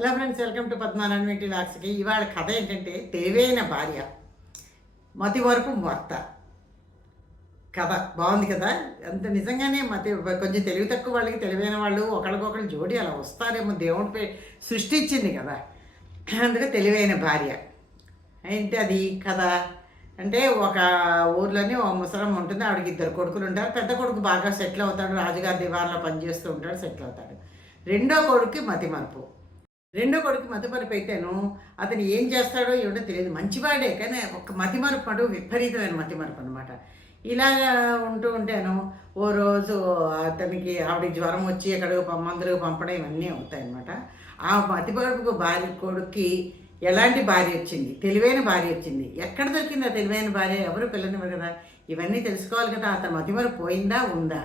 Hello friends welcome to Padmanarayana లాక్స్కి ఇవాళ కథ ఏంటంటే తెలివైన భార్య. మతి వరకు భర్త కథ. బాగుంది కదా? అంత నిజంగానే మతి కొంచెం తెలివి తక్కువ వాళ్ళకి తెలివైన వాళ్ళు ఒకరికొకరు జోడి అలా వస్తారేమో దేవుడి పే సృష్టించింది కదా. అందుకే తెలివైన భార్య. ఏంటి అది కథ? అంటే ఒక ఊర్లోనే ఒక ముసలం ఉంటుంది ఆవిడకి ఇద్దరు కొడుకులు ఉంటారు. పెద్ద కొడుకు బాగా సెటిల్ అవుతాడు రాజుగారి దివాన్లో పనిచేస్తూ ఉంటాడు సెటిల్ అవుతాడు. రెండో కొడుకుకి మతి మరుపు. రెండో కొడుకు మతిమరుపు అయితేను అతను ఏం చేస్తాడో ఏమిటో తెలియదు. మంచివాడే కానీ ఒక మతిమరుపు పడు విపరీతమైన మతిమరుపు అనమాట ఇలాగా ఉంటూ ఉంటాను ఓ రోజు అతనికి ఆవిడ జ్వరం వచ్చి ఎక్కడికి పం- మందులకు పంపడం ఇవన్నీ అవుతాయి అనమాట ఆ మతిమరుపుకు భార్య కొడుక్కి ఎలాంటి భార్య వచ్చింది? తెలివైన భార్య వచ్చింది. ఎక్కడ దొరికిందా తెలివైన భార్య? ఎవరు పిల్లనివ్వరు కదా? ఇవన్నీ తెలుసుకోవాలి కదా. అతను మతిమరుపు పోయిందా? ఉందా?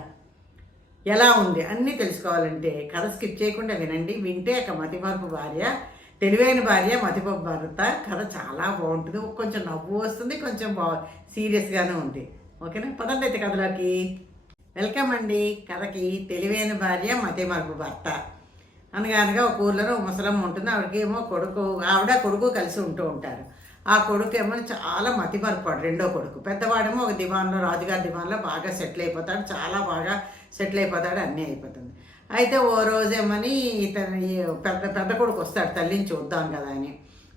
ఎలా ఉంది? అన్నీ తెలుసుకోవాలంటే కథ స్కిప్ చేయకుండా వినండి. వింటే ఒక మతిమరుపు భార్య తెలివైన భార్య మతిమరుపు భర్త. కథ చాలా బాగుంటుంది. కొంచెం నవ్వు వస్తుంది కొంచెం బా సీరియస్గానే ఉంది. ఓకేనా? పదండి అయితే కథలోకి. వెల్కమ్ అండి. కథకి తెలివైన భార్య మతిమరుపు భర్త. అనగా అనగా ఒక ఊర్లో ముసలమ్మ ఉంటుంది ఆవిడకేమో కొడుకు ఆవిడ కొడుకు కలిసి ఉంటూ ఉంటారు. ఆ కొడుకేమో చాలా మతిపరపాడు రెండో కొడుకు. పెద్దవాడేమో ఒక దివాన్లో రాజుగారి దివాన్లో బాగా సెటిల్ అయిపోతాడు చాలా బాగా సెటిల్ అయిపోతాడు అన్నీ అయిపోతుంది. అయితే ఓ రోజేమని ఇతను పెద్ద పెద్ద కొడుకు వస్తాడు తల్లిని చూద్దాం కదా అని.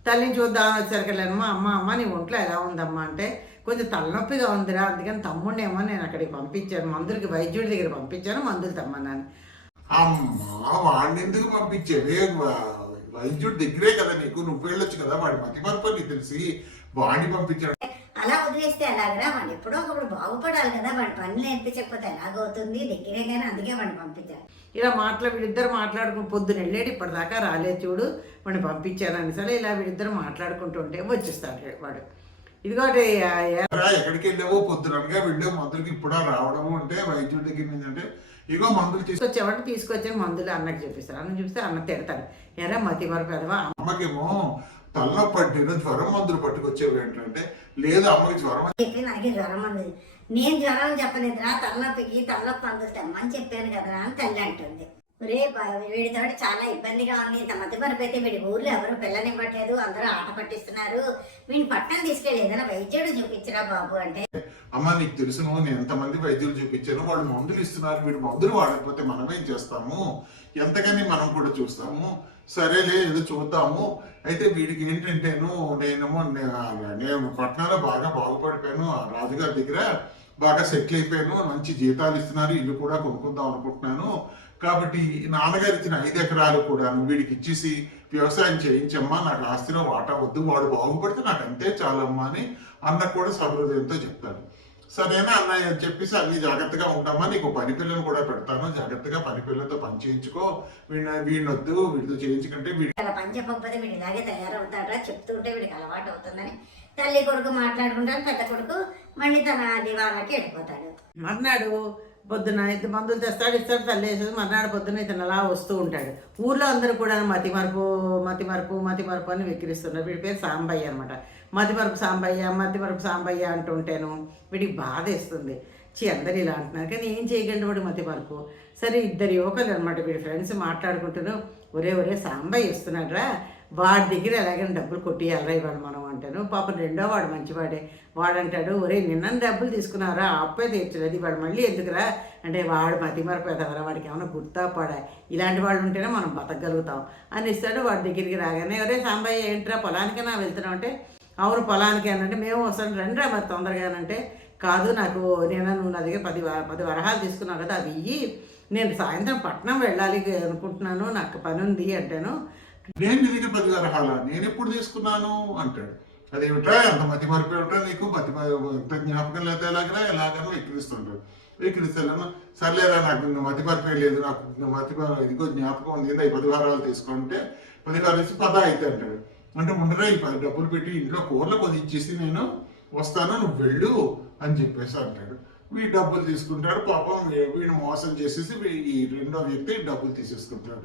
తల్లిని చూద్దాం వచ్చేసరికెళ్ళాను అమ్మ అమ్మ నీ ఒంట్లో ఎలా ఉందమ్మా? అంటే కొంచెం తలనొప్పిగా ఉందిరా అందుకని తమ్ముడేమో నేను అక్కడికి పంపించాను మందులకి వైద్యుడి దగ్గర పంపించాను మందులు తమ్మన్నాను. అమ్మా వాడిని ఎందుకు పంపించేవే? వైద్యుడి దగ్గరే కదా నీకు నువ్వు వెళ్ళొచ్చు కదా వాడి మతి మరపు నీకు తెలిసి వాడిని పంపించాడు. అలా వదిలేస్తే ఎలాగరా వాడు ఎప్పుడో ఒకప్పుడు బాగుపడాలి కదా వాడి పని నేర్పించకపోతే ఎలాగవుతుంది? దగ్గరే కానీ అందుకే వాడిని పంపించారు ఇలా మాట్లా వీళ్ళిద్దరు మాట్లాడుకుని పొద్దున వెళ్ళాడు ఇప్పటిదాకా రాలేదు చూడు వాడిని పంపించానని సరే ఇలా వీళ్ళిద్దరు మాట్లాడుకుంటుంటే వచ్చేస్తాడు వాడు. ఇదిగోటి ఎక్కడికి వెళ్ళావో పొద్దునగా వెళ్ళావు మందులకి ఇప్పుడా రావడము అంటే వైద్యుడి దగ్గర నుంచి అంటే ఇగో మందులు తీసు తీసుకొచ్చేవాడు తీసుకొచ్చే మందులు అన్నకి చూపిస్తాడు అన్న చూపిస్తే అన్న తిడతాడు. ఎరా మతి మరపు ఎదవా అమ్మకేమో తలనొప్పి పట్టిన జ్వరం మందులు పట్టుకొచ్చేవి ఏంటంటే లేదు అమ్మకి జ్వరం చెప్పి నాకు జ్వరం ఉంది నేను జ్వరం చెప్పలేదురా తలనొప్పికి తలనొప్పి అందుకు తెమ్మని చెప్పాను కదరా అని తల్లి అంటుంది. ఒరే బా- వీడితో చాలా ఇబ్బందిగా ఉంది. ఇంత మధ్య అయితే వీడి ఊర్లో ఎవరు పిల్లనివ్వట్లేదు అందరూ ఆట పట్టిస్తున్నారు. వీడిని పట్టణం తీసుకెళ్ళి ఏదైనా వైద్యుడు చూపించరా బాబు అంటే అమ్మ నీకు తెలుసును నేను ఎంతమంది వైద్యులు చూపించాను వాళ్ళు మందులు ఇస్తున్నారు వీడు మందులు వాడకపోతే మనమేం చేస్తాము? ఎంతకని మనం కూడా చూస్తాము? సరేలే ఏదో చూద్దాము. అయితే వీడికి ఏంటంటేను నేనేమో నేను పట్టణంలో బాగా బాగుపడిపోయాను. ఆ రాజుగారి దగ్గర బాగా సెటిల్ అయిపోయాను. మంచి జీతాలు ఇస్తున్నారు. ఇల్లు కూడా కొనుక్కుందాం అనుకుంటున్నాను. కాబట్టి నాన్నగారు ఇచ్చిన ఐదు ఎకరాలు కూడా వీడికి ఇచ్చేసి వ్యవసాయం చేయించమ్మా. నాకు ఆస్తిలో వాటా వద్దు. వాడు బాగుపడితే నాకు అంతే చాలమ్మా అని అన్న కూడా సహృదయంతో చెప్తాడు. సరేనా అన్నయ్య అని చెప్పేసి అన్ని జాగ్రత్తగా ఉంటామా? నీకు పని పిల్లని కూడా పెడతాను. జాగ్రత్తగా పని పిల్లలతో పని చేయించుకో. వీడిని వీడినొద్దు వీడితో చేయించుకుంటే వీడి అలా పని చెప్పకపోతే వీడు ఇలాగే తయారవుతాడా చెప్తుంటే వీడికి అలవాటు అవుతుందని తల్లి కొడుకు మాట్లాడుకుంటారు పెద్ద కొడుకు మళ్ళీ తన దివారాకి వెళ్ళిపోతాడు. మర్నాడు పొద్దున ఇద్దరు మందులు తెస్తాడు ఇస్తాడు తల్లి వేసేది మర్నాడు పొద్దున ఇతను అలా వస్తూ ఉంటాడు. ఊర్లో అందరూ కూడా మతి మరుపు మతి మరుపు మతి మరుపు అని విక్రిస్తున్నారు వీడి పేరు సాంబయ్య అనమాట మతి మరుపు సాంబయ్య మతి మరుపు సాంబయ్య అంటుంటేను వీడికి బాధ ఇస్తుంది అందరు ఇలా అంటున్నారు. కానీ ఏం చేయగలడు వాడు మధ్య వరకు? సరే ఇద్దరు యువకులు అనమాట వీడి ఫ్రెండ్స్ మాట్లాడుకుంటూను ఒరే ఒరే సాంబయ్య ఇస్తున్నాడురా వాడి దగ్గర ఎలాగైనా డబ్బులు కొట్టియాలరా ఇవాడు మనం అంటాను. పాపం రెండో వాడు మంచివాడే. వాడంటాడు ఒరే నిన్న డబ్బులు తీసుకున్నారా అప్పే తీర్చలేదు వాడు మళ్ళీ ఎందుకురా? అంటే వాడు మతి మరపెదవరా వాడికి ఏమైనా గుర్తా పడా? ఇలాంటి వాళ్ళు ఉంటేనే మనం బతకగలుగుతాం. అని ఇస్తాడు. వాడి దగ్గరికి రాగానే ఒరే సాంబయ్య ఏంట్రా పొలానికైనా వెళ్తున్నాం అంటే అవును పొలానికి అంటే మేము వస్తాం రండి రా మరి తొందరగానంటే. కాదు నాకు నేను నువ్వు నా దగ్గర పది వ- పది వరహాలు తీసుకున్నావు కదా అవి ఇయ్యి. నేను సాయంత్రం పట్నం వెళ్ళాలి అనుకుంటున్నాను నాకు పని ఉంది అంటాను. నేను నీ దగ్గర పది వరహాల? నేను ఎప్పుడు తీసుకున్నాను? అంటాడు. అదేమిట్రా అంత మతి మరిపోయి నీకు? మతి మ- ఎంత జ్ఞాపకం లేదా ఎలాగరా ఎలాగనో ఎక్కిరిస్తుంటాడు ఎక్కిరిస్తాను సర్లేరా నాకు మతి మరిపోయి లేదు. నాకు మతి ఇదిగో జ్ఞాపకం ఉంది కదా ఈ పది వారాలు తీసుకుంటే పది వారాలు ఇచ్చి పద అయితే అంటాడు. అంటే ఉండరా ఈ పది డబ్బులు పెట్టి ఇంట్లో కూరలు కొద్ది ఇచ్చేసి నేను వస్తాను నువ్వు వెళ్ళు. అని చెప్పేసి అంటాడు. వీడు డబ్బులు తీసుకుంటాడు పాపం వీడిని మోసం చేసేసి వీ- ఈ రెండో వ్యక్తి డబ్బులు తీసేసుకుంటాడు.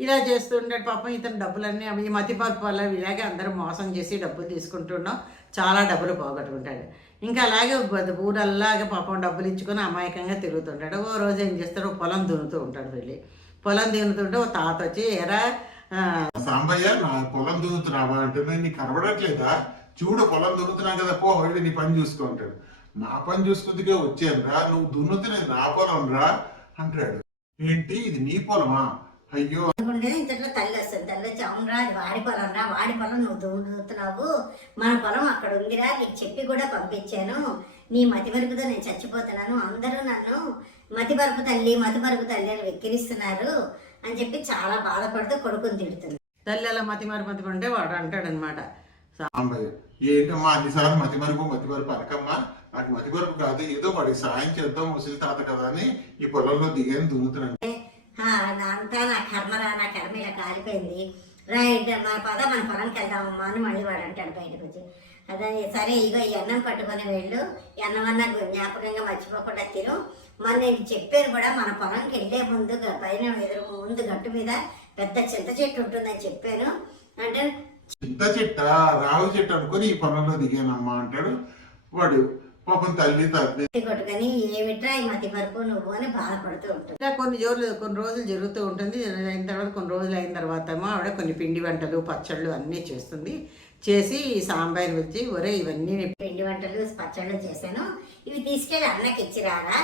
ఇలా చేస్తుంటాడు పాపం. ఇతను డబ్బులన్నీ ఈ మతిమరుపు వల్ల ఇలాగే అందరూ మోసం చేసి డబ్బులు తీసుకుంటున్నాం. చాలా డబ్బులు పోగొట్టుకుంటాడు. ఇంకా అలాగే ఊరల్లాగా పాపం డబ్బులు ఇచ్చుకొని అమాయకంగా తిరుగుతుంటాడు. ఓ రోజు ఏం చేస్తాడు? పొలం దున్నుతూ ఉంటాడు వెళ్ళి. పొలం దున్నుతుంటే ఓ తాత వచ్చి ఎరా సాంబయ్య నా పొలం దున్నుతున్నావా? అంటే నీకు కనబడట్లేదా? చూడు పొలం దున్నుతున్నా కదా పో నీ పని చూసుకో అంటాడు. నా పని చూసుకుందుకే వచ్చాను రా నువ్వు దున్నుతున్నది నా పొలం రా అంటాడు. ఏంటి? ఇది నీ పొలమా? అయ్యో. అనుకుంటే ఇంతట్లో తల్లి వస్తుంది. తల్లి వచ్చి అవునరా అది వాడి పొలం రా వాడి పొలం నువ్వు దూడుతున్నావు మన పొలం అక్కడ ఉందిరా నీకు చెప్పి కూడా పంపించాను. నీ మతి వరకుతో నేను చచ్చిపోతున్నాను. అందరూ నన్ను మతి వరకు తల్లి మతి వరకు తల్లి అని వెక్కిరిస్తున్నారు అని చెప్పి చాలా బాధపడుతూ కొడుకుని తిడుతుంది. తల్లి అలా మతి మరి మతి ఉంటే వాడు అంటాడనమాట. ఏంటమ్మా అన్నిసార్లు మతి మరుపు మతి మరుపు అనకమ్మా? నాకు మతి మరుపు కాదు ఏదో వాడికి సాయం చేద్దాం ముసలి తాత కదా అని ఈ పొలంలో దిగాను దున్నుతున్నాను "ఆ, నా అంతా నా కర్మరా నా కర్మ ఇలా కాలిపోయింది. రైట్ మన పద మన పొలానికి వెళ్దామమ్మా అని మళ్ళీ వాడు అంటాడు బయటకు వచ్చి. అదే సరే ఇగో ఈ అన్నం పట్టుకొని వెళ్ళు. అన్నం అన్న జ్ఞాపకంగా మర్చిపోకుండా తిను. మన నేను చెప్పాను కూడా మన పొలంకి వెళ్ళే ముందు పైన ఎదురు ముందు గట్టు మీద పెద్ద చింత చెట్టు ఉంటుందని చెప్పాను. అంటే చింత చెట్ట రావి చెట్టు అనుకొని ఈ పొలంలో దిగానమ్మా అంటాడు వాడు. పాపం తల్లి "ఎత్తి కొట్టుకొని ఏమిట్రా ఈ మతి వరకు నువ్వు అని బాధపడుతూ ఉంటుంది. ఇలా కొన్ని రోజులు కొన్ని రోజులు జరుగుతూ ఉంటుంది. అయిన తర్వాత కొన్ని రోజులు అయిన తర్వాత ఆవిడ కొన్ని పిండి వంటలు పచ్చళ్ళు అన్నీ చేస్తుంది. చేసి ఈ సాంబాయిని వచ్చి ఒరే ఇవన్నీ పిండి వంటలు పచ్చళ్ళు చేశాను. ఇవి తీసుకెళ్ళి అన్నకి ఇచ్చిరారా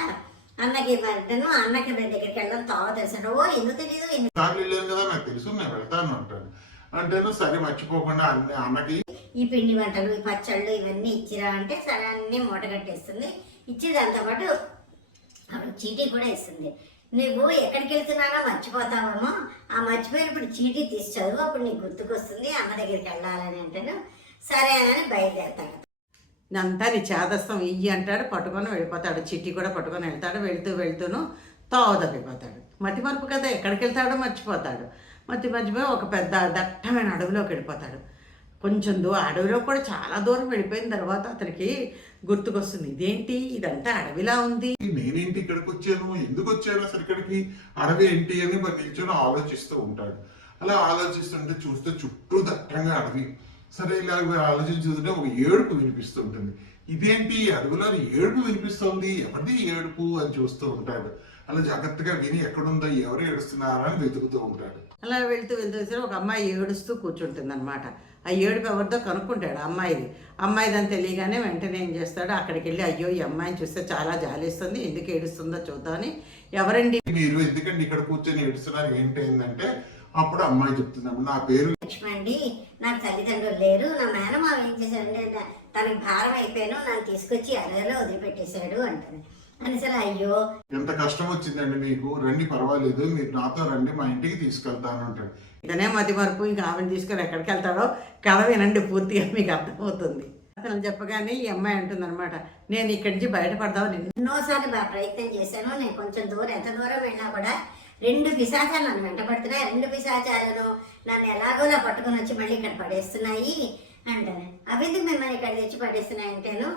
అన్నకి ఇవ్వటను అన్నకి దగ్గరికి వెళ్ళడం తావ తెలిసాడు ఓ ఎందుకు తెలియదు ఎందుకు సార్లు వెళ్ళాను కదా నాకు తెలుసు నేను వెళ్తాను అంటాడు. అంటేను సరే మర్చిపోకుండా అన్ని అన్నకి ఈ పిండి వంటలు ఈ పచ్చళ్ళు ఇవన్నీ ఇచ్చిరా అంటే సరే అన్ని మూట కట్టేస్తుంది. ఇచ్చి దాంతోపాటు ఆవిడ చీటీ కూడా ఇస్తుంది. నువ్వు ఎక్కడికి వెళ్తున్నానో మర్చిపోతావేమో. ఆ మర్చిపోయినప్పుడు చీటీ తీసి చదువు అప్పుడు నీకు గుర్తుకొస్తుంది అమ్మ దగ్గరికి వెళ్ళాలని అంటాను. సరే అని బయలుదేరుతాడు. అంతా నీ చేదస్తం ఇయ్యి అంటాడు పట్టుకొని వెళ్ళిపోతాడు. చిట్టి కూడా పట్టుకొని వెళ్తాడు వెళ్తూ వెళ్తూను తావ తప్పిపోతాడు మతి మరుపు కదా ఎక్కడికి వెళ్తాడో మర్చిపోతాడు. మధ్య మధ్యలో ఒక పెద్ద దట్టమైన అడవిలోకి వెళ్ళిపోతాడు. కొంచెం దూ అడవిలో కూడా చాలా దూరం వెళ్ళిపోయిన తర్వాత అతనికి గుర్తుకొస్తుంది ఇదేంటి? ఇదంతా అడవిలా ఉంది. నేనేంటి ఇక్కడికి వచ్చాను? ఎందుకు వచ్చాను అసలు ఇక్కడికి? అడవి ఏంటి అని మరి నిల్చొని ఆలోచిస్తూ ఉంటాడు. అలా ఆలోచిస్తుంటే చూస్తే చుట్టూ దట్టంగా అడవి. సరే ఇలా ఆలోచించుతుంటే ఒక ఏడుపు వినిపిస్తూ ఉంటుంది. ఇదేంటి? ఈ అడవిలో ఏడుపు వినిపిస్తోంది. ఎవరిది ఏడుపు అని చూస్తూ ఉంటాడు. అలా జాగ్రత్తగా విని ఎక్కడుందో ఎవరు ఏడుస్తున్నారా అని వెతుకుతూ ఉంటాడు. అలా వెళ్తూ వెళ్తూ ఒక అమ్మాయి ఏడుస్తూ కూర్చుంటుంది అనమాట ఆ ఏడుపు ఎవరితో కనుక్కుంటాడు. అమ్మాయిది. అమ్మాయిదని తెలియగానే వెంటనే ఏం చేస్తాడు? అక్కడికి వెళ్ళి అయ్యో ఈ అమ్మాయిని చూస్తే చాలా జాలిస్తుంది. ఎందుకు ఏడుస్తుందో చూద్దామని. ఎవరండి? మీరు ఎందుకంటే ఇక్కడ కూర్చొని ఏడుస్తున్నారు? ఏంటైందంటే అప్పుడు అమ్మాయి చెప్తున్నాము నా పేరు లక్ష్మి అండి. నాకు తల్లిదండ్రులు లేరు. నా మేనమామ ఏం చేశాడంటే నా- తనకి భారం అయిపోయాను నన్ను తీసుకొచ్చి అడవిలో వదిలిపెట్టేశాడు అంటుంది. అని సరే అయ్యో. ఎంత కష్టం వచ్చిందండి మీకు? రండి పర్వాలేదు మీరు నాతో రండి మా ఇంటికి తీసుకెళ్తాను అంటాడు ఇతనే మతి మరుపు ఇంకా ఆమెను తీసుకొని ఎక్కడికి వెళ్తాడో కథ వినండి పూర్తిగా మీకు అర్థమవుతుంది. అతను చెప్పగానే ఈ అమ్మాయి అంటుందన్నమాట నేను ఇక్కడి నుంచి బయటపడదామని ఎన్నోసార్లు బా ప్రయత్నం చేశాను నేను కొంచెం దూరం ఎంత దూరం వెళ్ళినా కూడా రెండు పిశాచాలు నన్ను వెంటబడుతున్నాయి. రెండు పిశాచాలను నన్ను ఎలాగోలా పట్టుకొని వచ్చి మళ్ళీ ఇక్కడ పడేస్తున్నాయి. అవెందుకు మిమ్మల్ని ఇక్కడ తెచ్చి పడేస్తున్నాయి అంటేను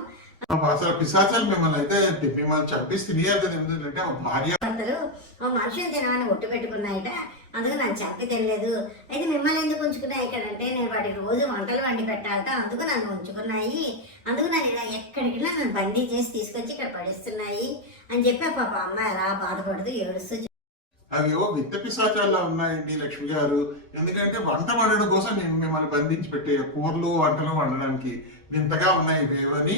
అసలు పిశాచాలు మిమ్మల్ని అయితే మిమ్మల్ని చంపేసి తినేయాలి కదా ఎందుకంటే భార్య భర్తలు ఓ మనుషులు తినమని ఒట్టు పెట్టుకున్నాయట. అందుకు నన్ను చంపి తెలియలేదు అయితే మిమ్మల్ని ఎందుకు ఉంచుకున్నాయి ఇక్కడ అంటే నేను వాటికి రోజు వంటలు వండి పెట్టాలట. అందుకు నన్ను ఉంచుకున్నాయి. అందుకు నన్ను ఇలా ఎక్కడికి నన్ను బందీ చేసి తీసుకొచ్చి ఇక్కడ పడేస్తున్నాయి అని చెప్పి పాప అమ్మాయి అలా బాధపడుతూ ఏడుస్తూ అవి ఏవో విత్త పిశాచాల్లో ఉన్నాయండి లక్ష్మి గారు. ఎందుకంటే వంట వండడం కోసం నేను మిమ్మల్ని బంధించి పెట్టే కూరలు వంటలు వండడానికి వింతగా ఉన్నాయి ఇవేవని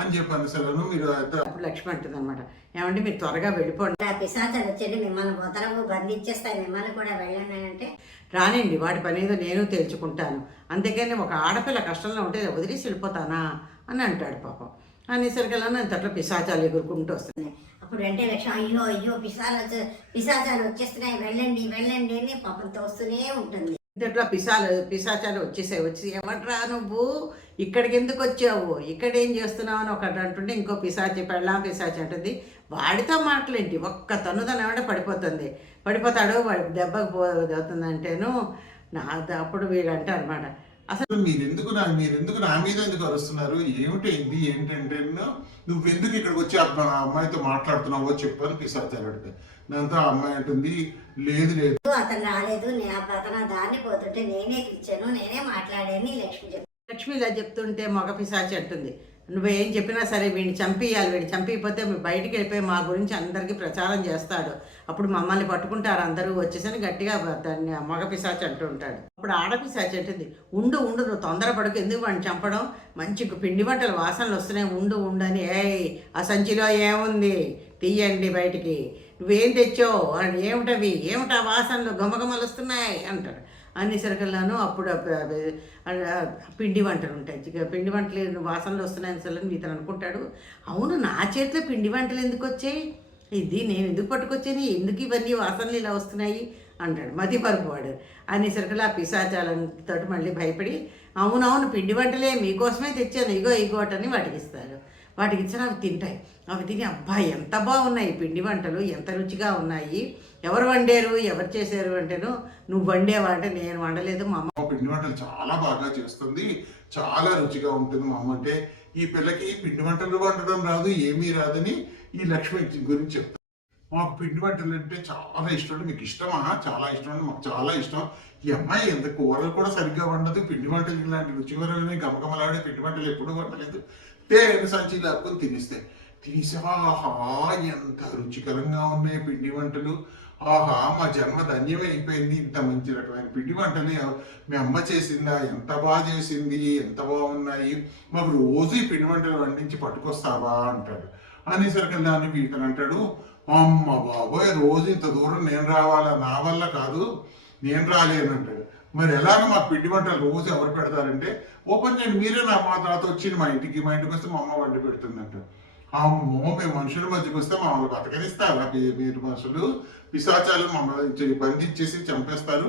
అని చెప్పాను సరేను మీరు అప్పుడు లక్ష్మి అంటుంది అనమాట ఏమంటే మీరు త్వరగా వెళ్ళిపోండి. ఆ పిశాచాలు వచ్చేది మిమ్మల్ని పోతరము బంధించేస్తాయి మిమ్మల్ని కూడా వెళ్ళండి అంటే రానండి వాడి పని ఏదో నేను తేల్చుకుంటాను. అంతేకాని ఒక ఆడపిల్ల కష్టంలో ఉంటే వదిలేసి వెళ్ళిపోతానా అని అంటాడు పాపం. అనేసరికల్లా అంతట్లో పిశాచాలు ఎగురుకుంటూ వస్తాయి అప్పుడు అంటే లక్ష్యం అయ్యో అయ్యో పిశాలు వచ్చే పిశాచాలు వచ్చేస్తున్నాయి వెళ్ళండి వెళ్ళండి అని పాపం తోస్తూనే ఉంటుంది. ఇంతట్లో పిశాలు పిశాచాలు వచ్చేసాయి. వచ్చి ఎవట్రా నువ్వు? ఇక్కడికి ఎందుకు వచ్చావు? ఇక్కడ ఏం చేస్తున్నావు అని ఒకటి అంటుంటే ఇంకో పిశాచి పెళ్ళాం పిశాచి అంటుంది. వాడితో మాటలేంటి ఒక్క తన్నుదన ఏమంటే పడిపోతుంది. పడిపోతాడు వాడి దెబ్బకు పోతుందంటేను నా అప్పుడు వీడు అంటారు అనమాట అసలు మీరు ఎందుకు నా మీరు ఎందుకు నా మీద ఎందుకు అరుస్తున్నారు? ఏమిటైంది ఏంటంటే నువ్వెందుకు ఇక్కడికి వచ్చి ఆ అమ్మాయితో మాట్లాడుతున్నావో చెప్పని పిశాచాలు అడితే దాంతో ఆ అమ్మాయి అంటుంది లేదు లేదు. అతను రాలేదు నేను అతను దాన్ని పోతుంటే నేనే పిలిచాను నేనే మాట్లాడాను లక్ష్మి లక్ష్మి ఇలా చెప్తుంటే మగ పిశాచి అంటుంది. నువ్వేం చెప్పినా సరే వీడిని చంపేయాలి వీడిని చంపిపోతే బయటికి వెళ్ళిపోయి మా గురించి అందరికీ ప్రచారం చేస్తాడు. అప్పుడు మమ్మల్ని పట్టుకుంటారు అందరూ వచ్చేసని గట్టిగా దాన్ని మగ పిశాచి అంటూ ఉంటాడు. అప్పుడు ఆడ పిశాచి అంటుంది ఉండు ఉండు నువ్వు తొందరపడకు ఎందుకు వాడిని చంపడం? మంచి పిండి వంటలు వాసనలు వస్తున్నాయి ఉండు ఉండు అని ఏయ్ ఆ సంచిలో ఏముంది? తీయండి బయటికి. నువ్వేం తెచ్చావు? అని ఏమిటవి? ఏమిటా వాసనలు? గమగమలు వస్తున్నాయి అంటాడు. అన్ని సరుకుల్లోనూ అప్పుడు పిండి వంటలు ఉంటాయి. పిండి వంటలు వాసనలు వస్తున్నాయని అసలు ఇతను అనుకుంటాడు. అవును నా చేతిలో పిండి వంటలు ఎందుకు వచ్చాయి? ఇది నేను ఎందుకు పట్టుకొచ్చాను? ఎందుకు ఇవన్నీ వాసనలు ఇలా వస్తున్నాయి? అంటాడు. మతి వాడు. అన్ని సరుకులు ఆ పిశాచాలతో మళ్ళీ భయపడి అవునవును పిండి వంటలే మీకోసమే తెచ్చాను. ఇగో ఇగోటని వాటికి ఇస్తారు. వాటికి ఇచ్చిన అవి తింటాయి. అవి తిని అబ్బాయి ఎంత బాగున్నాయి. పిండి వంటలు ఎంత రుచిగా ఉన్నాయి. ఎవరు వండారు? ఎవరు చేశారు అంటేను నువ్వు వండేవా? అంటే నేను వండలేదు మా అమ్మ పిండి వంటలు చాలా బాగా చేస్తుంది. చాలా రుచిగా ఉంటుంది మా అమ్మ అంటే ఈ పిల్లకి పిండి వంటలు వండడం రాదు ఏమీ రాదని ఈ లక్ష్మి గురించి చెప్తాను మాకు పిండి వంటలు అంటే చాలా ఇష్టం మీకు ఇష్టమా? చాలా ఇష్టం అండి. మాకు చాలా ఇష్టం. ఈ అమ్మాయి ఎంత కూరలు కూడా సరిగ్గా వండదు. పిండి వంటలు ఇలాంటి రుచికరమైన గమగమలాడే పిండి వంటలు ఎప్పుడూ వండలేదు. తేనె సంచి లాక్కుని తినిస్తే తినేసి ఆహా ఎంత రుచికరంగా ఉన్నాయి పిండి వంటలు. ఆహా మా జన్మ ధన్యమే అయిపోయింది ఇంత మంచి రకమైన పిండి వంటలు మీ అమ్మ చేసిందా? ఎంత బాగా చేసింది? ఎంత బాగున్నాయి? మాకు రోజు ఈ పిండి వంటలు వండించి పట్టుకొస్తావా? అంటాడు. అనేసరికి దాన్ని వీతను అంటాడు. అమ్మ బాబోయ్ రోజు ఇంత దూరం నేను రావాలా? నా వల్ల కాదు. నేను రాలేనంట మరి ఎలాగ మా పిండి వంటలు రోజు ఎవరు పెడతారంటే ఓపెన్ చేయండి మీరే నా మా తర్వాత వచ్చింది మా ఇంటికి మా ఇంటికి వస్తే మా అమ్మ వండి పెడుతుందంట. అమ్మో మేము మనుషుల మధ్యకి వస్తే మమ్మల్ని బతకనిస్తారా. మీరు మనుషులు పిశాచాలు మమ్మల్ని బంధించేసి చంపేస్తారు.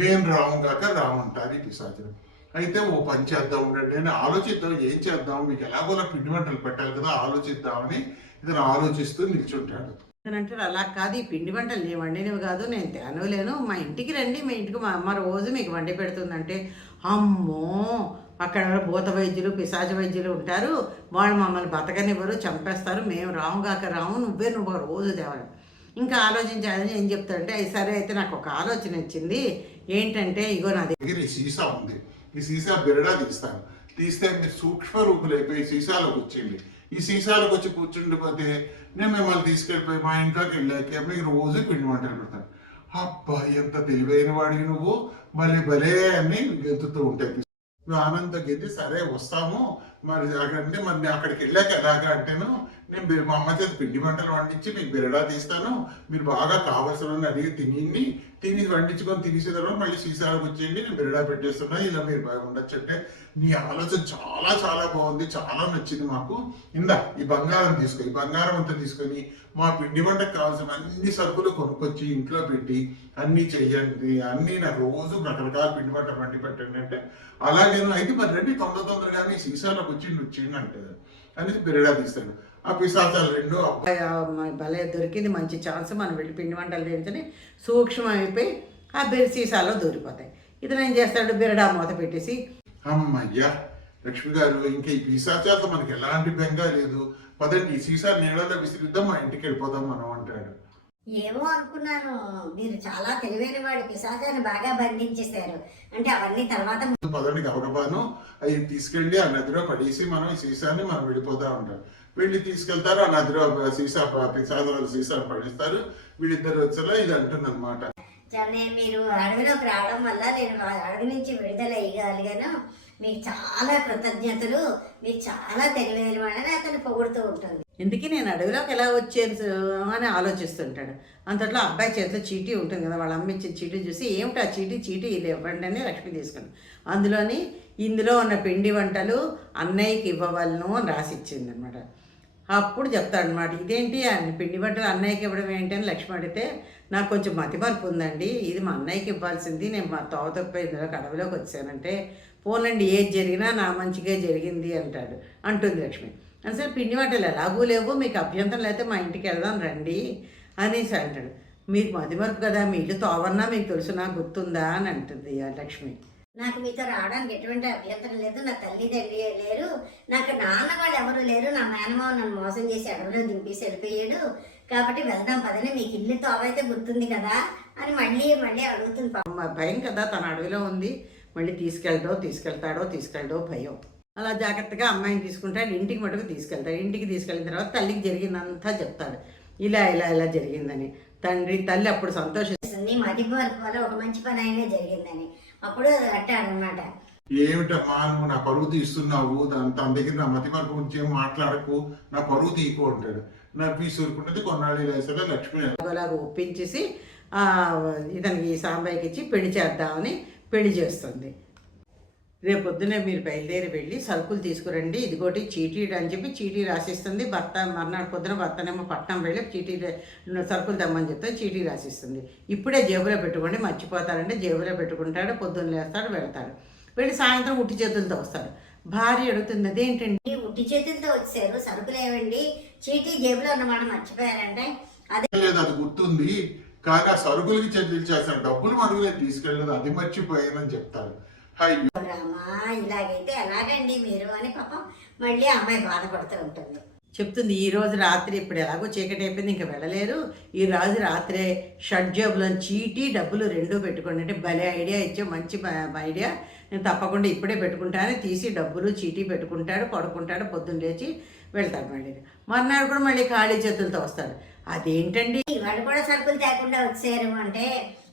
మేము రాము కాక రామంటారు ఈ పిశాచులు. అయితే ఓ పని చేద్దాం ఉండండి అని ఆలోచిద్దాం. ఏం చేద్దాం? మీకు ఎలాగోలా పిండి వంటలు పెట్టాలి కదా ఆలోచిద్దామని ఇతను ఆలోచిస్తూ నిల్చుంటాడు. అంటే అలా కాదు ఈ పిండి వంటలు నేను వండినవి కాదు నేను తేనలేను. మా ఇంటికి రండి మీ ఇంటికి మా అమ్మ రోజు మీకు వండి పెడుతుందంటే అమ్మో! అక్కడ భూత వైద్యులు పిశాచ వైద్యులు ఉంటారు. వాళ్ళు మమ్మల్ని బతకనివ్వరు చంపేస్తారు. మేము రాము కాక రాము నువ్వే నువ్వు రోజు తేవాలి. ఇంకా ఆలోచించాలని ఏం చెప్తాడంటే "అయ్ సరే అయితే నాకు ఒక ఆలోచన వచ్చింది. ఏంటంటే ఇగో నా దగ్గర ఈ సీసా ఉంది. ఈ సీసా బిరడా తీస్తాను. తీస్తే మీరు సూక్ష్మ రూపులు అయిపోయి సీసాలోకి వచ్చింది ఈ సీసాలోకి వచ్చి కూర్చుండిపోతే నేను మిమ్మల్ని తీసుకెళ్ళిపోయి మా ఇంట్లోకి వెళ్ళాక మీకు రోజు పిండి వంటలు పెడతాను అబ్బా ఎంత తెలివైన వాడివి నువ్వు మళ్ళీ భలే అని గెంతుతూ ఉంటాయి ఆనందం గెంతి సరే వస్తాము మరి అంటే మరి అక్కడికి వెళ్ళాక ఎలాగా అంటేను నేను మీరు మా అమ్మ చేత పిండి వంటలు వండించి మీకు బిరడా తీస్తాను. మీరు బాగా కావాల్సిన అడిగి తినిండి తిని వండించుకొని తినేసిన తర్వాత మళ్ళీ సీసాలకు వచ్చేయండి. నేను బిరడా పెట్టేస్తున్నా. ఇలా మీరు బాగా ఉండొచ్చు అంటే నీ ఆలోచన చాలా చాలా బాగుంది. చాలా నచ్చింది మాకు. ఇందా ఈ బంగారం తీసుకో ఈ బంగారం అంతా తీసుకొని మా పిండి వంటకు కావాల్సిన అన్ని సరుకులు కొనుక్కొచ్చి ఇంట్లో పెట్టి అన్నీ చెయ్యండి అన్నీ నాకు రోజు రకరకాల పిండి వంట వండి పెట్టండి అంటే అలాగే అయితే మరి రండి తొందర తొందరగానే సీసాలోకి వచ్చి వచ్చిండి అంటే అనేది బిరడా తీస్తాడు ఆ పిసాసాలు రెండు భలే దొరికింది మంచి ఛాన్స్. మనం వెళ్ళి పిండి వంటలు చేయించని సూక్ష్మం అయిపోయి ఆ బెరి సీసాలో దూరిపోతాయి. ఇతను ఏం చేస్తాడు? బిరడా మూత పెట్టేసి అమ్మయ్యా లక్ష్మి గారు ఇంకా ఈ పిశాచాలతో మనకి ఎలాంటి బెంగ లేదు పదండి ఈ సీసా నీళ్ళలో విసిరిద్దాం మా ఇంటికి వెళ్ళిపోదాం మనం అంటాడు. ఏమో అనుకున్నాను. మీరు చాలా తెలివైన వాడు. పిశాచాన్ని బాగా బంధించేశారు. అంటే అవన్నీ తర్వాత పదండి గబగబాను. అవి తీసుకెళ్ళి ఆ నదిలో పడేసి మనం ఈ సీసాని మనం వెళ్ళిపోతా ఉంటాం. వెళ్ళి తీసుకెళ్తారు ఆ నదిలో సీసా పిశాచాల సీసాను పడేస్తారు. వీళ్ళిద్దరు వచ్చేలా ఇది అంటుంది అనమాట మీరు అడవిలోకి రావడం వల్ల నేను అడవి నుంచి విడుదల అయ్యగలిగాను. మీకు చాలా కృతజ్ఞతలు. మీరు చాలా తెలివైన వాడని అతను పొగుడుతూ ఉంటుంది ఎందుకు నేను అడవిలోకి ఎలా వచ్చాను అని ఆలోచిస్తుంటాడు. అంతట్లో అబ్బాయి చేతిలో చీటీ ఉంటుంది కదా వాళ్ళ అమ్మ ఇచ్చిన చీటీ చూసి ఏమిటి ఆ చీటీ? చీటీ ఇది ఇవ్వండి అని లక్ష్మి తీసుకుంది. అందులోని ఇందులో ఉన్న పిండి వంటలు అన్నయ్యకి ఇవ్వవలను అని రాసి ఇచ్చింది అనమాట అప్పుడు చెప్తాడు అనమాట ఇదేంటి అన్ని పిండి వంటలు అన్నయ్యకి ఇవ్వడం ఏంటి? అని లక్ష్మి అడిగితే నాకు కొంచెం మతిమరుపు ఉందండి. ఇది మా అన్నయ్యకి ఇవ్వాల్సింది. నేను మా తోవ తప్ప ఇందులో అడవిలోకి వచ్చానంటే పోలండి ఏది జరిగినా నా మంచిగా జరిగింది అంటాడు. అంటుంది లక్ష్మి. అసలు పిండి వంటలు ఎలాగూ లేవు మీకు అభ్యంతరం లేకపోతే మా ఇంటికి వెళ్దాం రండి అనేసి అంటాడు. మీకు మతిమరుపు కదా మీ ఇల్లు తోవన్నా మీకు తెలుసు నాకు గుర్తుందా అని అంటుంది ఆ లక్ష్మి. నాకు మీతో రావడానికి ఎటువంటి అభ్యంతరం లేదు నా తల్లిదండ్రి లేరు నాకు నాన్న వాళ్ళు ఎవరు లేరు నా మేనమావ నన్ను మోసం చేసి అడవిలో దింపేసి వెళ్ళిపోయాడు కాబట్టి వెళ్దాం పదని మీకు ఇల్లు తోవైతే గుర్తుంది కదా అని మళ్ళీ మళ్ళీ అడుగుతుంది భయం కదా తన అడవిలో ఉంది. మళ్ళీ తీసుకెళ్ళడో తీసుకెళ్తాడో తీసుకెళ్ళడో భయం. అలా జాగ్రత్తగా అమ్మాయిని తీసుకుంటాడు ఇంటికి మటుకు తీసుకెళ్తాడు. ఇంటికి తీసుకెళ్ళిన తర్వాత తల్లికి జరిగిందంతా చెప్తాడు. ఇలా ఇలా ఇలా జరిగిందని. తండ్రి తల్లి అప్పుడు సంతోషి నీ మతిమరుపు వల్ల ఒక మంచి పని అయినా జరిగిందని. అప్పుడు అంటాడనమాట ఏమిటమ్మా నువ్వు నా పరువు తీస్తున్నావు? దాని తన దగ్గర నా మతి మరపు గురించి ఏం మాట్లాడకు? నా పరువు తీయకు అంటాడు. నా పీసు ఊరుకున్నది కొన్నాళ్ళు వేసాక లక్ష్మి అలాగ ఒప్పించేసి ఆ, ఇతనికి సాంబాయికి ఇచ్చి పెళ్ళి చేద్దామని పెళ్ళి చేస్తుంది. రేపు పొద్దునే మీరు బయలుదేరి వెళ్ళి సరుకులు తీసుకురండి. ఇదిగోటి చీటీ అని చెప్పి చీటీ రాసిస్తుంది. భర్త మర్నాడు పొద్దున భర్తనేమో పట్నం వెళ్ళి చీటీ సరుకులు తెమ్మని చెప్తే చీటీ రాసిస్తుంది. ఇప్పుడే జేబులో పెట్టుకోండి. మర్చిపోతారంటే జేబులో పెట్టుకుంటాడు. పొద్దున్న లేస్తాడు వెళ్తాడు. వెళ్ళి సాయంత్రం ఉట్టి చేతులతో వస్తాడు. భార్య అడుగుతుంది అదేంటండి? ఉట్టి చేతులతో వచ్చారు. సరుకులు ఏవండి? చీటీ జేబులో ఉన్నమాట మర్చిపోయారంటే అదే లేదు అది గుర్తుంది. కానీ ఆ సరుకులకి చెల్లి చేసిన డబ్బులు మడుగులే తీసుకెళ్ళలేదు. అది మర్చిపోయానని చెప్తాడు రామా ఇలాగైతే ఎలాగండి మీరు అని పాపం మళ్ళీ అమ్మాయి బాధపడుతూ ఉంటుంది. చెప్తుంది ఈ రోజు రాత్రి ఇప్పుడు ఎలాగో చీకటి అయిపోయింది ఇంకా వెళ్ళలేరు. ఈ రోజు రాత్రే షడ్ జేబులో చీటీ డబ్బులు రెండూ పెట్టుకోండి అంటే భలే ఐడియా ఇచ్చే మంచి ఐడియా. నేను తప్పకుండా ఇప్పుడే పెట్టుకుంటాను తీసి డబ్బులు చీటీ పెట్టుకుంటాడు పడుకుంటాడు పొద్దున్న లేచి వెళ్తాడు మళ్ళీ. మర్నాడు కూడా మళ్ళీ ఖాళీ చేతులతో వస్తాడు. అదేంటండి? వాళ్ళు కూడా సరుకులు తేకుండా వచ్చారు అంటే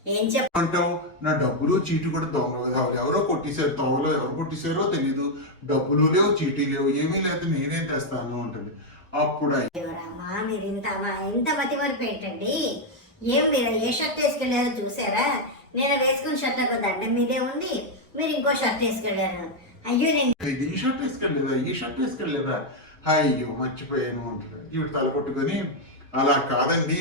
ఏం చెప్ప అంటావు? నా డబ్బులు చీటీ కూడా దొంగ ఎవరో కొట్టేశారు. దొంగలో ఎవరు కొట్టేశారో తెలీదు. డబ్బులు లేవు చీటీ లేవు. ఏమీ లేదు నేనేం తెస్తాను అంటుంది. అప్పుడు రామా మీరు ఇంత ఇంత మతి వరకు ఏంటండి? ఏం మీరు ఏ షర్ట్ వేసుకెళ్ళారో చూసారా? నేను వేసుకున్న షర్ట్ ఒక దండం మీదే ఉంది. మీరు ఇంకో షర్ట్ వేసుకెళ్ళారు. అయ్యో నేను ఈ షర్ట్ వేసుకెళ్ళలేదా? ఈ షర్ట్ వేసుకెళ్ళలేదా? అయ్యో మర్చిపోయాను అంటాడు ఈవిడ తల కొట్టుకొని అలా కాదండి.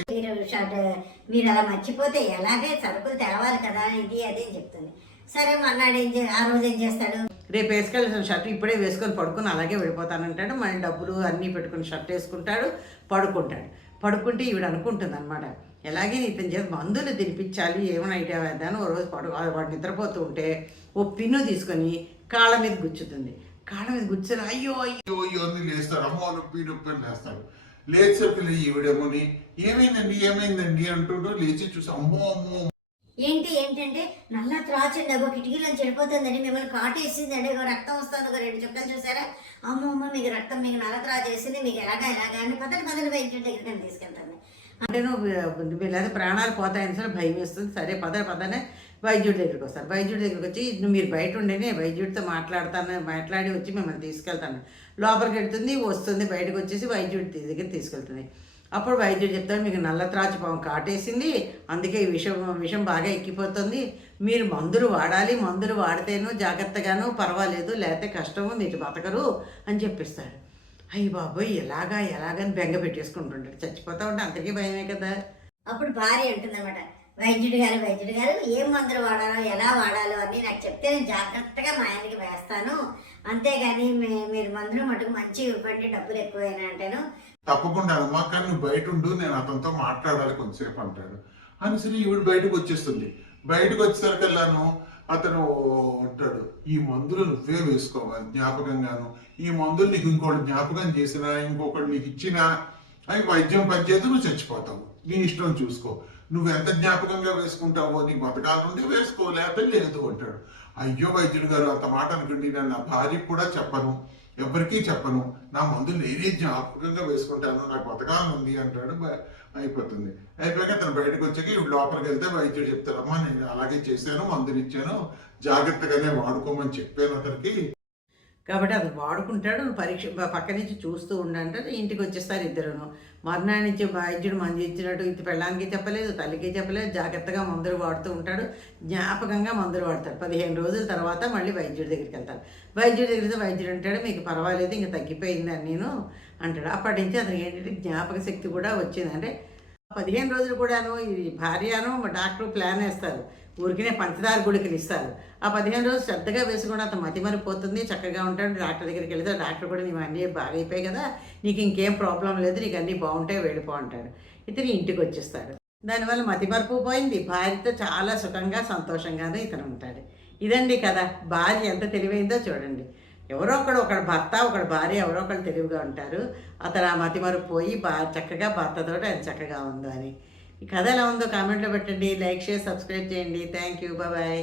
మీరు అలా మర్చిపోతే ఎలాగే సరుకులు తేవాలి కదా ఇది అది అని చెప్తుంది. సరే మన్నాడు ఏం చే ఆ రోజు ఏం చేస్తాడు? రేపు వేసుకెళ్ళిన షర్ట్ ఇప్పుడే వేసుకొని పడుకొని అలాగే వెళ్ళిపోతానంటాడు. మళ్ళీ డబ్బులు అన్నీ పెట్టుకుని షర్ట్ వేసుకుంటాడు పడుకుంటాడు. పడుకుంటే ఈవిడ అనుకుంటుంది అనమాట ఎలాగే ఇతని చేత మందులు తినిపించాలి ఏమైనా ఐడియా వేద్దాను ఓ రోజు పడు వాడు నిద్రపోతూ ఉంటే ఓ పిన్ను తీసుకొని కాళ్ళ మీద గుచ్చుతుంది. కాళ్ళ మీద అయ్యో అయ్యో. అయ్యో అయ్యో అని లేస్తాడు. అమ్మో నొప్పి నొప్పి అని లేస్తాడు. లేచేసరికి ఈవిడేమోని ఏమైందండి ఏమైందండి? అంటుంటూ లేచి చూసి అమ్మో అమ్మో ఏంటి ఏంటంటే నల్ల త్రాచండి అగో కిటికీలో చెడిపోతుందండి మిమ్మల్ని కాటేసిందండి. ఇగో రక్తం వస్తుంది. ఒక రెండు చుక్కలు చూసారా? అమ్మ అమ్మ మీకు రక్తం మీకు నల్ల త్రాచ వేసింది. మీకు ఎలాగా ఎలాగా? అని పదవి పదవి వైద్యుడి దగ్గర నేను తీసుకెళ్తాను. అంటే నువ్వు నువ్వు లేదా ప్రాణాలు పోతాయని సరే భయం వేస్తుంది. సరే పద పదనే వైద్యుడి దగ్గరికి వస్తారు. వైద్యుడి దగ్గరికి వచ్చి "నువ్వు మీరు బయట ఉండేనే వైద్యుడితో మాట్లాడతాను మాట్లాడి వచ్చి మిమ్మల్ని తీసుకెళ్తాను. లోపలికి వెళ్తుంది వస్తుంది బయటకు వచ్చేసి వైద్యుడి దగ్గరికి దగ్గర తీసుకెళ్తుంది. అప్పుడు వైద్యుడు చెప్తాడు మీకు నల్ల త్రాచు పాము కాటేసింది అందుకే ఈ విషం విషం బాగా ఎక్కిపోతుంది. మీరు మందులు వాడాలి మందులు వాడితేనూ జాగ్రత్తగాను పర్వాలేదు లేకపోతే కష్టము మీరు బతకరు అని చెప్పిస్తాడు. అయ్యి బాబోయ్ ఎలాగా ఎలాగని బెంగ పెట్టేసుకుంటుంటాడు. చచ్చిపోతా ఉంటే అంతకీ భయమే కదా. అప్పుడు భార్య అంటుందన్నమాట వైద్యుడు గారు వైద్యుడు గారు ఏం మందులు వాడాలో ఎలా వాడాలో అని నాకు చెప్తే నేను జాగ్రత్తగా మా ఆయనకి వేస్తాను. అంతేగాని మీరు మందులు మటుకు మంచి ఇవ్వండి డబ్బులు ఎక్కువైనా అంటాను. తప్పకుండా అమ్మా కానీ నువ్వు బయట ఉండు నేను అతనితో మాట్లాడాలి కొంతసేపు అంటాడు అని సరే ఈవిడ బయటకు వచ్చేస్తుంది. బయటకు వచ్చేసరికల్లాను అతను అంటాడు ఈ మందులు నువ్వే వేసుకోవాలి జ్ఞాపకంగాను. ఈ మందులు నీకు ఇంకోటి జ్ఞాపకం చేసినా ఇంకొకటి నీకు ఇచ్చినా అవి వైద్యం పనిచేస్తే నువ్వు చచ్చిపోతావు. నీ ఇష్టం చూసుకో. నువ్వు ఎంత జ్ఞాపకంగా వేసుకుంటావో నీ బతకాలంటే వేసుకో లేకపోతే లేదు అంటాడు. అయ్యో వైద్యుడు గారు అంత మాట అనుకోండి నేను నా భార్యకు కూడా చెప్పను ఎవరికీ చెప్పను. నా మందులు నేనే జ్ఞాపకంగా వేసుకుంటాను నాకు బతకాలని ఉంది అంటాడు అయిపోతుంది. అయిపోయాక తను బయటకు వచ్చాక ఇప్పుడు లోపలికి వెళ్తే వైద్యుడు చెప్తారమ్మా నేను అలాగే చేశాను మందులు ఇచ్చాను జాగ్రత్తగానే వాడుకోమని చెప్పాను అతనికి. కాబట్టి అది వాడుకుంటాడు పరీక్ష పక్క నుంచి చూస్తూ ఉండంటే ఇంటికి వచ్చేస్తారు ఇద్దరును. మరణానికి వైద్యుడు మంది ఇచ్చినట్టు ఇది పెళ్ళానికి చెప్పలేదు తల్లికి చెప్పలేదు జాగ్రత్తగా మందులు వాడుతూ ఉంటాడు జ్ఞాపకంగా మందులు వాడతాడు. పదిహేను రోజుల తర్వాత మళ్ళీ వైద్యుడి దగ్గరికి వెళ్తాడు. వైద్యుడి దగ్గరికి వైద్యుడు అంటాడు మీకు పర్వాలేదు ఇంకా తగ్గిపోయిందని నేను? అంటాడు. అప్పటి నుంచి అతనికి ఏంటంటే జ్ఞాపక శక్తి కూడా వచ్చిందంటే పదిహేను రోజులు కూడాను ఈ భార్యను డాక్టర్ ప్లాన్ వేస్తారు. ఊరికినే పంచదార గుళికలు ఇస్తారు. ఆ పదిహేను రోజులు శ్రద్ధగా వేసుకుని అతను మతిమరిపోతుంది చక్కగా ఉంటాడు. డాక్టర్ దగ్గరికి వెళ్తే డాక్టర్ కూడా నీవు అన్నీ బాగా అయిపోయాయి కదా నీకు ఇంకేం ప్రాబ్లం లేదు నీకు అన్నీ బాగుంటాయి వెళ్ళిపో అంటాడు. ఇతని ఇంటికి వచ్చేస్తాడు. దానివల్ల మతిమరుపు పోయింది. భార్యతో చాలా సుఖంగా సంతోషంగానే ఇతను ఉంటాడు. ఇదండి కదా భార్య ఎంత తెలివైందో చూడండి. ఎవరో ఒకడు ఒకడు భర్త ఒకడు భార్య ఎవరో ఒకళ్ళు తెలివిగా ఉంటారు. అతను ఆ మతిమరుపు పోయి బా చక్కగా భర్తతో ఆయన చక్కగా ఉందో అని ఈ కథ ఎలా ఉందో కామెంట్లో పెట్టండి. లైక్ షేర్ సబ్స్క్రైబ్ చేయండి. Thank you bye